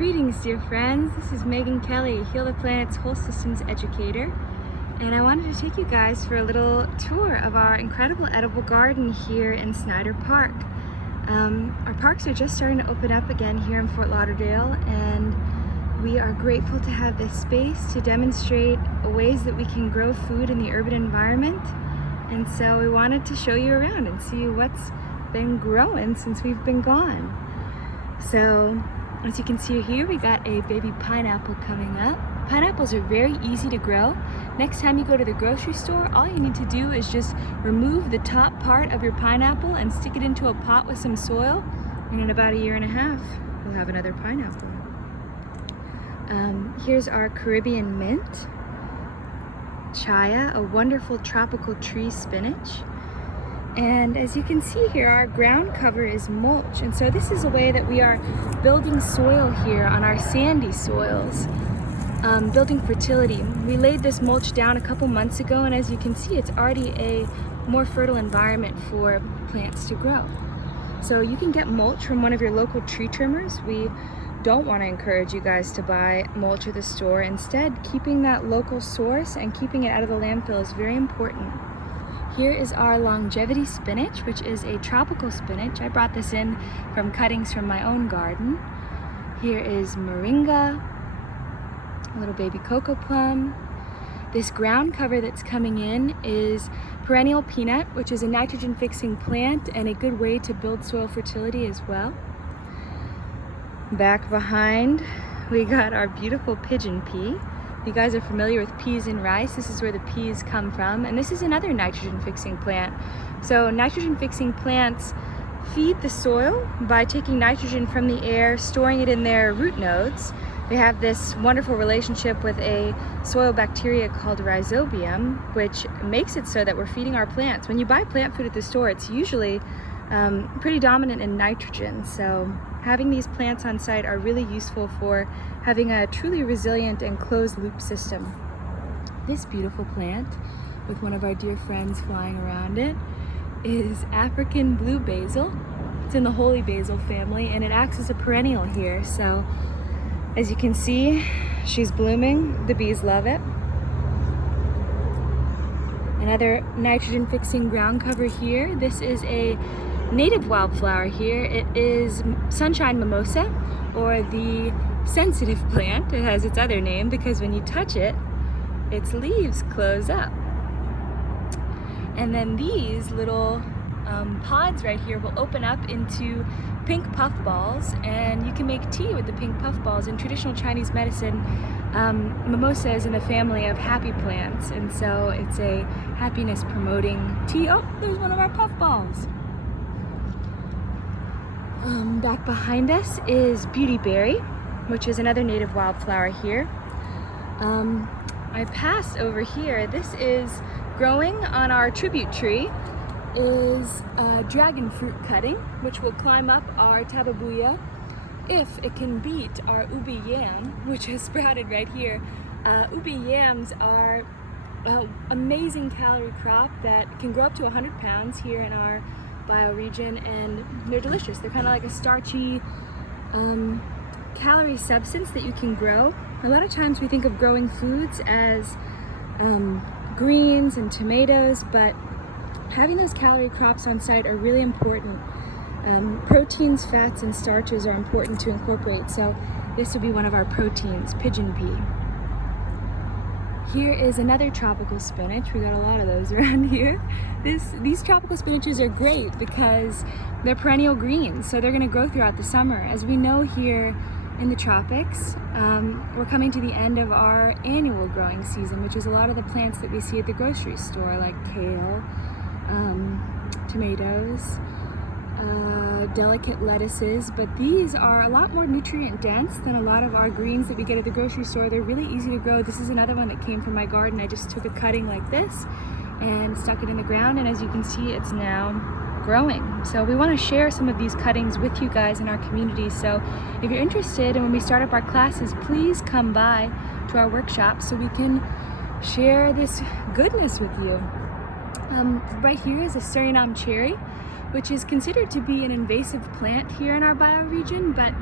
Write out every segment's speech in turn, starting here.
Greetings, dear friends. This is Kelley, Heal the Planet's Whole Systems Educator, and I wanted to take you guys for a little tour of our incredible edible garden here in Snyder Park. Our parks are just starting to open up again here in Fort Lauderdale, and we are grateful to have this space to demonstrate ways that we can grow food in the urban environment. And so we wanted to show you around and see what's been growing since we've been gone. So, as you can see here, we got a baby pineapple coming up. Pineapples are very easy to grow. Next time you go to the grocery store, all you need to do is just remove the top part of your pineapple and stick it into a pot with some soil, and in about a year and a half, you'll have another pineapple. Here's our Caribbean mint, chaya, a wonderful tropical tree spinach. And as you can see here, our ground cover is mulch, and so this is a way that we are building soil here on our sandy soils, building fertility. We laid this mulch down a couple months ago, and as you can see, it's already a more fertile environment for plants to grow. So you can get mulch from one of your local tree trimmers. We don't want to encourage you guys to buy mulch at the store. Instead, keeping that local source and keeping it out of the landfill is very important. Here is our longevity spinach, which is a tropical spinach. I brought this in from cuttings from my own garden. Here is moringa, a little baby cocoa plum. This ground cover that's coming in is perennial peanut, which is a nitrogen fixing plant and a good way to build soil fertility as well. Back behind, we got our beautiful pigeon pea. You guys are familiar with peas and rice. This is where the peas come from, and this is another nitrogen fixing plant. So nitrogen fixing plants feed the soil by taking nitrogen from the air, storing it in their root nodes. They have this wonderful relationship with a soil bacteria called rhizobium, which makes it so that we're feeding our plants. When you buy plant food at the store, it's usually pretty dominant in nitrogen. So having these plants on site are really useful for having a truly resilient and closed loop system. This beautiful plant, with one of our dear friends flying around it, is African blue basil. It's in the holy basil family, and it acts as a perennial here. So as you can see, she's blooming. The bees love it. Another nitrogen fixing ground cover here. This is a native wildflower here. It is sunshine mimosa, or the sensitive plant. It has its other name because when you touch it, its leaves close up. And then these little pods right here will open up into pink puffballs, and you can make tea with the pink puffballs. In traditional Chinese medicine, mimosa is in the family of happy plants, and so it's a happiness promoting tea. Oh, there's one of our puffballs. Back behind us is Beautyberry, which is another native wildflower here. I passed over here. This is growing on our tribute tree, is a dragon fruit cutting, which will climb up our tababuya if it can beat our ubi yam, which is sprouted right here. Ubi yams are an amazing calorie crop that can grow up to 100 pounds here in our bioregion, and they're delicious. They're kind of like a starchy calorie substance that you can grow. A lot of times we think of growing foods as greens and tomatoes, but having those calorie crops on site are really important. Proteins, fats, and starches are important to incorporate, so this would be one of our proteins, pigeon pea. Here is another tropical spinach. We got a lot of those around here. These tropical spinaches are great because they're perennial greens, so they're going to grow throughout the summer. As we know here in the tropics, we're coming to the end of our annual growing season, which is a lot of the plants that we see at the grocery store, like kale, tomatoes, delicate lettuces, but these are a lot more nutrient dense than a lot of our greens that we get at the grocery store. They're really easy to grow. This is another one that came from my garden. I just took a cutting like this and stuck it in the ground, and as you can see, it's now growing. So we want to share some of these cuttings with you guys in our community. So if you're interested, and when we start up our classes, please come by to our workshop so we can share this goodness with you. Right here is a Surinam Cherry, which is considered to be an invasive plant here in our bioregion, but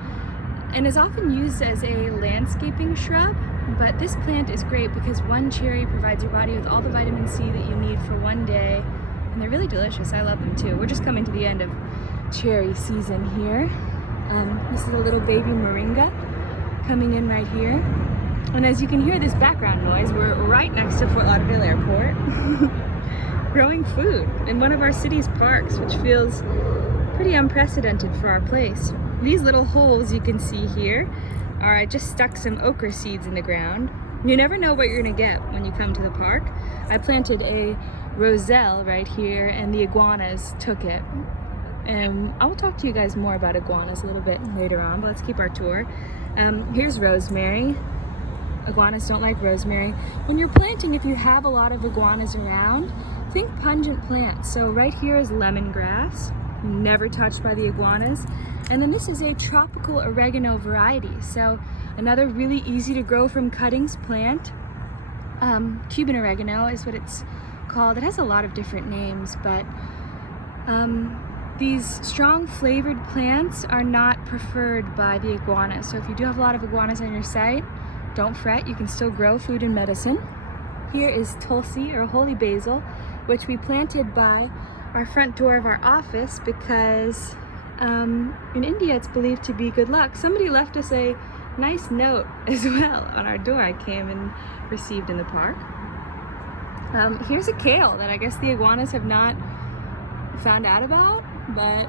and is often used as a landscaping shrub. But this plant is great because one cherry provides your body with all the vitamin C that you need for one day. And they're really delicious. I love them too. We're just coming to the end of cherry season here. This is a little baby Moringa coming in right here. And as you can hear this background noise, we're right next to Fort Lauderdale Airport. Growing food in one of our city's parks, which feels pretty unprecedented for our place. These little holes you can see here are, I just stuck some okra seeds in the ground. You never know what you're gonna get when you come to the park. I planted a roselle right here and the iguanas took it. And I will talk to you guys more about iguanas a little bit later on, but let's keep our tour. Here's rosemary. Iguanas don't like rosemary. When you're planting, if you have a lot of iguanas around, think pungent plants. So right here is lemongrass, never touched by the iguanas. And then this is a tropical oregano variety. So another really easy to grow from cuttings plant. Cuban oregano is what it's called. It has a lot of different names, but these strong flavored plants are not preferred by the iguanas. So if you do have a lot of iguanas on your site, don't fret, you can still grow food and medicine. Here is Tulsi, or holy basil, which we planted by our front door of our office because in India it's believed to be good luck. Somebody left us a nice note as well on our door I came and received in the park. Here's a kale that I guess the iguanas have not found out about, but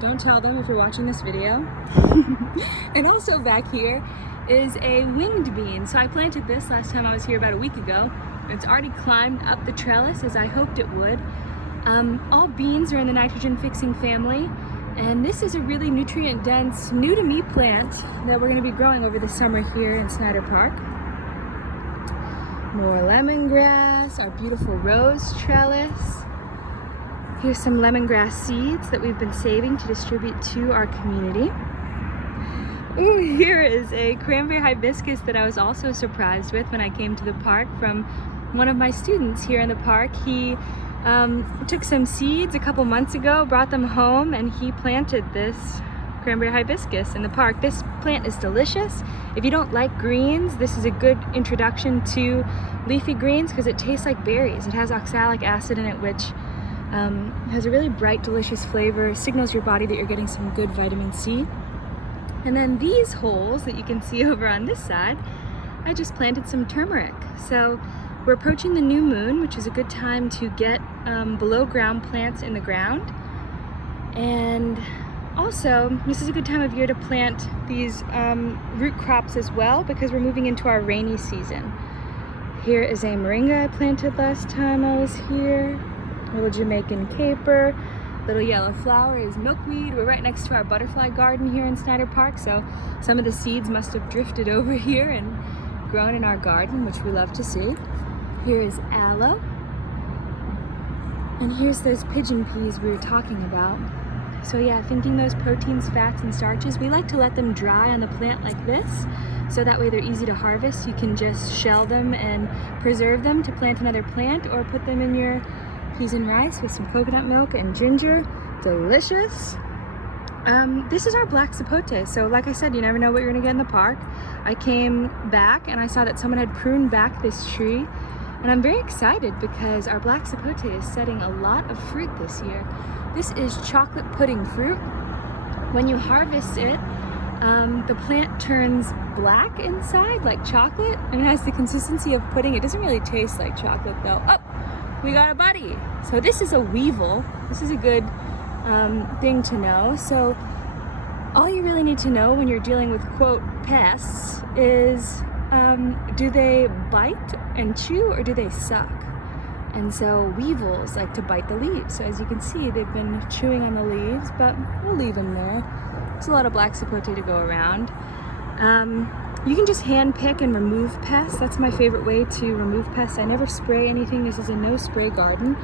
don't tell them if you're watching this video. And also back here is a winged bean. So I planted this last time I was here about a week ago. It's already climbed up the trellis as I hoped it would. All beans are in the nitrogen fixing family, and this is a really nutrient dense, new to me plant that we're going to be growing over the summer here in Snyder Park. More lemongrass, our beautiful rose trellis. Here's some lemongrass seeds that we've been saving to distribute to our community. Ooh, here is a cranberry hibiscus that I was also surprised with when I came to the park from one of my students here in the park. He took some seeds a couple months ago, brought them home, and he planted this cranberry hibiscus in the park. This plant is delicious. If you don't like greens, this is a good introduction to leafy greens because it tastes like berries. It has oxalic acid in it, which has a really bright, delicious flavor, signals your body that you're getting some good vitamin C. And then these holes that you can see over on this side, I just planted some turmeric. So we're approaching the new moon, which is a good time to get below ground plants in the ground. And also, this is a good time of year to plant these root crops as well because we're moving into our rainy season. Here is a moringa I planted last time I was here. A little Jamaican caper. Little yellow flower is milkweed. We're right next to our butterfly garden here in Snyder Park, so some of the seeds must have drifted over here and grown in our garden, which we love to see. Here is aloe. And here's those pigeon peas we were talking about. So yeah, thinking those proteins, fats, and starches, we like to let them dry on the plant like this, so that way they're easy to harvest. You can just shell them and preserve them to plant another plant, or put them in your peas and rice with some coconut milk and ginger. Delicious. This is our black sapote. So like I said, you never know what you're gonna get in the park. I came back and I saw that someone had pruned back this tree, and I'm very excited because our black sapote is setting a lot of fruit this year. This is chocolate pudding fruit. When you harvest it, the plant turns black inside like chocolate, and it has the consistency of pudding. It doesn't really taste like chocolate though. Oh, we got a buddy. So this is a weevil. This is a good thing to know. So all you really need to know when you're dealing with, quote, pests is do they bite and chew, or do they suck? And so weevils like to bite the leaves. So as you can see, they've been chewing on the leaves, but we'll leave them there. There's a lot of black sapote to go around. You can just hand pick and remove pests. That's my favorite way to remove pests. I never spray anything. This is a no spray garden.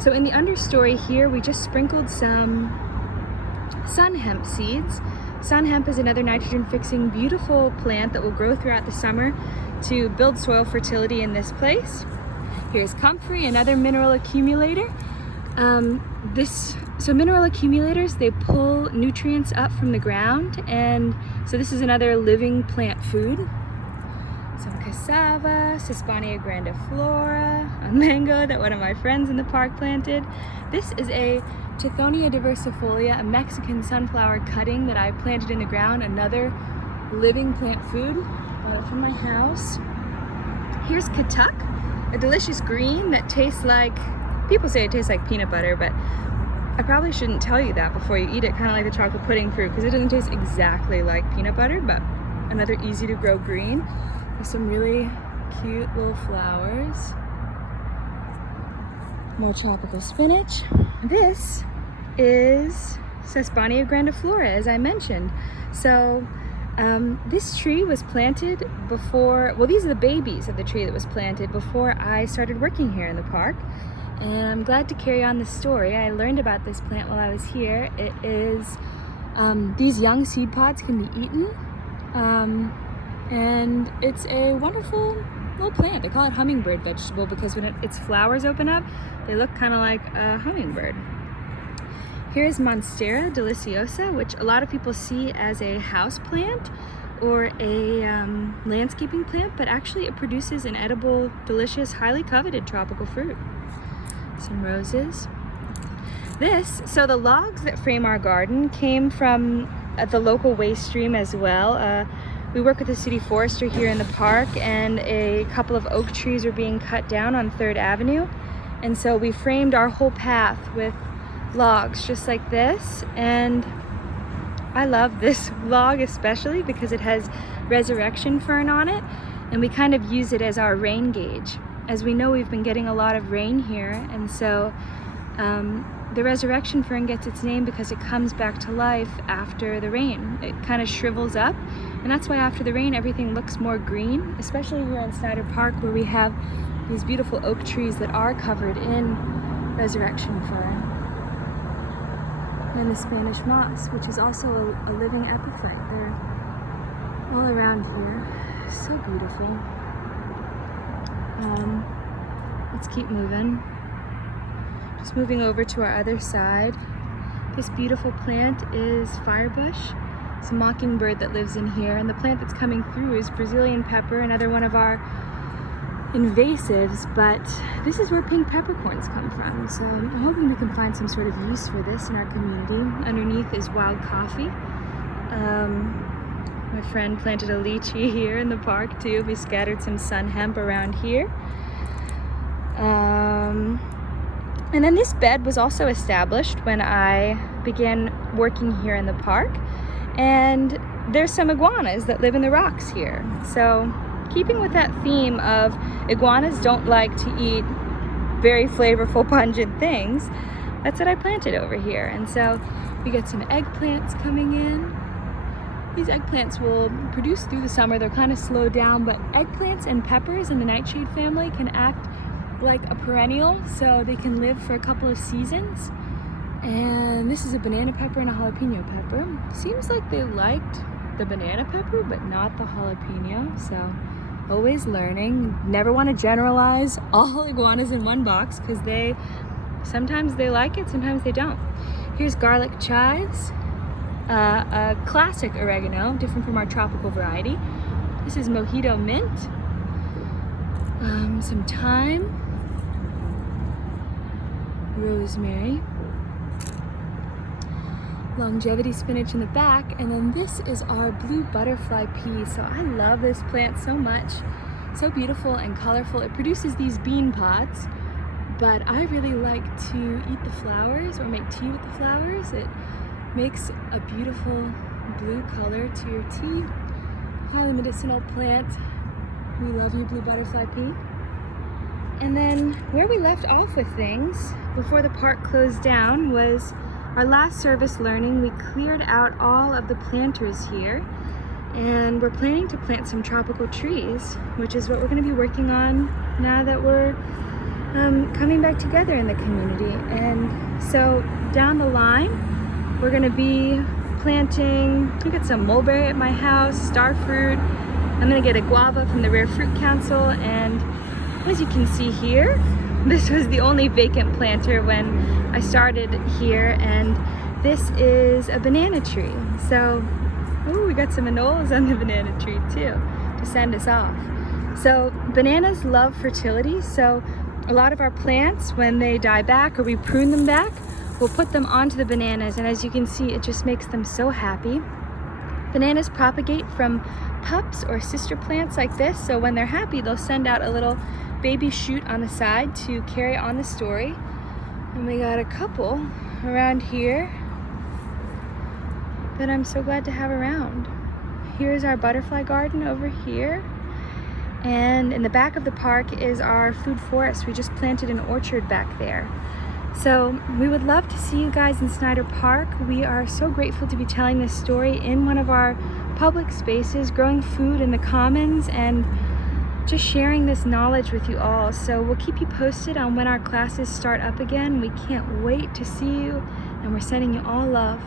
So in the understory here, we just sprinkled some sun hemp seeds. Sun hemp is another nitrogen fixing beautiful plant that will grow throughout the summer to build soil fertility in this place. Here's comfrey, another mineral accumulator. This So mineral accumulators, they pull nutrients up from the ground, and so this is another living plant food. Some cassava, Sesbania grandiflora, a mango that one of my friends in the park planted. This is a Tithonia diversifolia, a Mexican sunflower cutting that I planted in the ground, another living plant food. Got it from my house. Here's katuk, a delicious green that tastes like, people say it tastes like peanut butter, but I probably shouldn't tell you that before you eat it, kind of like the chocolate pudding fruit, because it doesn't taste exactly like peanut butter, but another easy to grow green with some really cute little flowers. More tropical spinach. This is Sesbania grandiflora, as I mentioned. So this tree was planted before, well, these are the babies of the tree that was planted before I started working here in the park. And I'm glad to carry on this story. I learned about this plant while I was here. It is, these young seed pods can be eaten. And it's a wonderful little plant. They call it hummingbird vegetable because when its flowers open up, they look kind of like a hummingbird. Here's Monstera Deliciosa, which a lot of people see as a house plant or a landscaping plant, but actually it produces an edible, delicious, highly coveted tropical fruit. Some roses. So the logs that frame our garden came from the local waste stream as well. We work with the city forester here in the park, and a couple of oak trees were being cut down on 3rd Avenue. And so we framed our whole path with logs just like this. And I love this log especially because it has resurrection fern on it, and we kind of use it as our rain gauge. As we know, we've been getting a lot of rain here, and so the resurrection fern gets its name because it comes back to life after the rain. It kind of shrivels up, and that's why after the rain everything looks more green, especially here in Snyder Park where we have these beautiful oak trees that are covered in resurrection fern. And the Spanish moss, which is also a living epiphyte. They're all around here. So beautiful. Let's keep moving. Just moving over to our other side. This beautiful plant is firebush. It's a mockingbird that lives in here, and the plant that's coming through is Brazilian pepper, another one of our invasives, but this is where pink peppercorns come from. So I'm hoping we can find some sort of use for this in our community. Underneath is wild coffee. My friend planted a lychee here in the park too. We scattered some sun hemp around here. And then this bed was also established when I began working here in the park. And there's some iguanas that live in the rocks here. So keeping with that theme of iguanas don't like to eat very flavorful, pungent things, that's what I planted over here. And so we got some eggplants coming in. These eggplants will produce through the summer. They're kind of slowed down, but eggplants and peppers in the nightshade family can act like a perennial, so they can live for a couple of seasons. And this is a banana pepper and a jalapeno pepper. Seems like they liked the banana pepper, but not the jalapeno, so always learning. Never want to generalize all iguanas in one box because sometimes they like it, sometimes they don't. Here's garlic chives, a classic oregano, different from our tropical variety. This is mojito mint, some thyme, rosemary, longevity spinach in the back, and then this is our blue butterfly pea. So I love this plant so much. So beautiful and colorful. It produces these bean pods, but I really like to eat the flowers or make tea with the flowers. It makes a beautiful blue color to your tea. Highly medicinal plant. We love you, blue butterfly pea. And then where we left off with things before the park closed down was our last service learning. We cleared out all of the planters here, and we're planning to plant some tropical trees, which is what we're going to be working on now that we're coming back together in the community. And so down the line, we're going to be planting, I got some mulberry at my house, starfruit. I'm going to get a guava from the Rare Fruit Council, and as you can see here, This was the only vacant planter when I started here, and this is a banana tree. So, ooh, we got some anoles on the banana tree too to send us off. So bananas love fertility, so a lot of our plants, when they die back or we prune them back, we'll put them onto the bananas, and as you can see, it just makes them so happy. Bananas propagate from pups or sister plants like this, so when they're happy, they'll send out a little baby shoot on the side to carry on the story. And we got a couple around here that I'm so glad to have around. Here's our butterfly garden over here. And in the back of the park is our food forest. We just planted an orchard back there. So we would love to see you guys in Snyder Park. We are so grateful to be telling this story in one of our public spaces, growing food in the commons, and just sharing this knowledge with you all. So we'll keep you posted on when our classes start up again. We can't wait to see you, and we're sending you all love.